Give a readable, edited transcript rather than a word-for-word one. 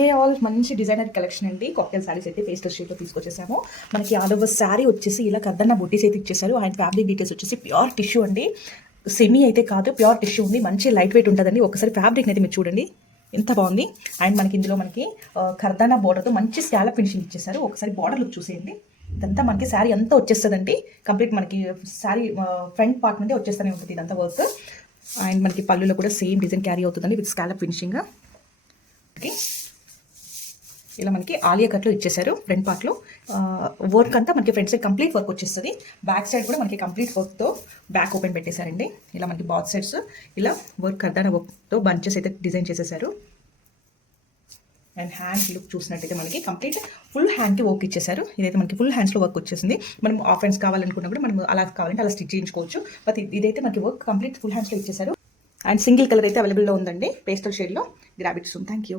Hey all, మంచి designer collection అండి. Cocktail saris అయితే పేస్టల్ షేడ్లో తీసుకొచ్చేసాము. మనకి ఆల్ ఓవర్ శారీ వచ్చేసి ఇలా కద్దన్న బొట్టీస్ అయితే ఇచ్చేసారు. అండ్ ఫ్యాబ్రిక్ డీటెయిల్స్ వచ్చేసి ప్యూర్ టిష్యూ అండి. సెమీ అయితే కాదు, ప్యూర్ టిష్యూ ఉంది. మంచి లైట్ వెయిట్ ఉంటుందండి. ఒకసారి ఫ్యాబ్రిక్ అయితే మీరు చూడండి ఎంత బాగుంది. అండ్ మనకి ఇందులో మనకి కర్దానా బోర్డర్తో మంచి స్కాలప్ ఫినిషింగ్ ఇచ్చేసారు. ఒకసారి బార్డర్ లుక్ చూసేయండి. ఇదంతా మనకి శారీ అంతా వచ్చేస్తుందండి. కంప్లీట్ మనకి శారీ ఫ్రంట్ పార్ట్ నుండి వచ్చేస్తూనే ఉంటుంది ఇదంతా వర్క్. అండ్ మనకి పళ్ళులో కూడా సేమ్ డిజైన్ క్యారీ అవుతుందండి విత్ స్కాలప్ ఫినిషింగ్. ఓకే, ఇలా మనకి ఆలియా కట్లో ఇచ్చేసారు. ఫ్రంట్ పార్ట్లో వర్క్ అంతా మనకి ఫ్రంట్ సైడ్ కంప్లీట్ వర్క్ వచ్చేస్తుంది. బ్యాక్ సైడ్ కూడా మనకి కంప్లీట్ వర్క్తో బ్యాక్ ఓపెన్ పెట్టేశారండి. ఇలా మనకి బాత్ సైడ్స్ ఇలా వర్క్ కర్దానా వర్క్తో బంచెస్ అయితే డిజైన్ చేసేసారు. అండ్ హ్యాండ్ లుక్ చూసినట్టయితే మనకి కంప్లీట్ ఫుల్ హ్యాండ్కి వర్క్ ఇచ్చేసారు. ఇదైతే మనకి ఫుల్ హ్యాండ్స్లో వర్క్ వచ్చేసింది. మనం ఆఫ్ హ్యాండ్స్ కావాలనుకున్నప్పుడు మనం అలా కావాలంటే అలా స్టిచ్ చేయించుకోవచ్చు. బట్ ఇదైతే మనకి వర్క్ కంప్లీట్ ఫుల్ హ్యాండ్స్లో ఇచ్చేసారు. అండ్ సింగిల్ కలర్ అయితే అవైలబుల్లో ఉందండి, పేస్టల్ షేడ్లో. Grab it soon. Thank you.